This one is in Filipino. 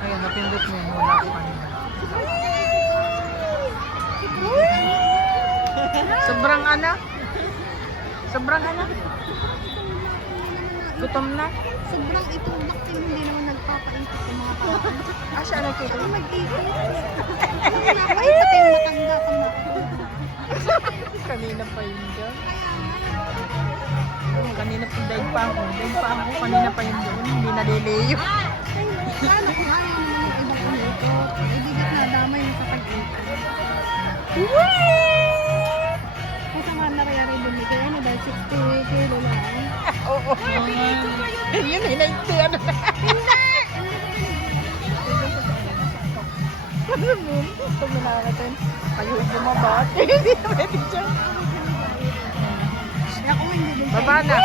Ayan, napindot mo yun. Wala ko kanina. Sobrang ano? Sobrang ano? Gutom na? Sobrang itulak din, hindi naman nagpapaikot yung mga tao. Ah, siya Siya nagkikita. ang nag-ikot. Ay, pati yung matanda pa na. Kanina pa yun dyan. Kanina pa daig pa ako. Daig pa ako. Kanina pa yun doon. Hindi naliliyo. Paano kung ayaw naman ng ibang umikot? Eh, di ba't nadamay mo sa pag-ikot? Masama na kaya rin bumigay. Ano dahil 60 kilo lang. Oo. Yun, hinayti. Ano na? Ano mo? Pag nanakatin, kayo yung bumaba. Hindi na pwede siya. Kaya kung hindi din Baba na.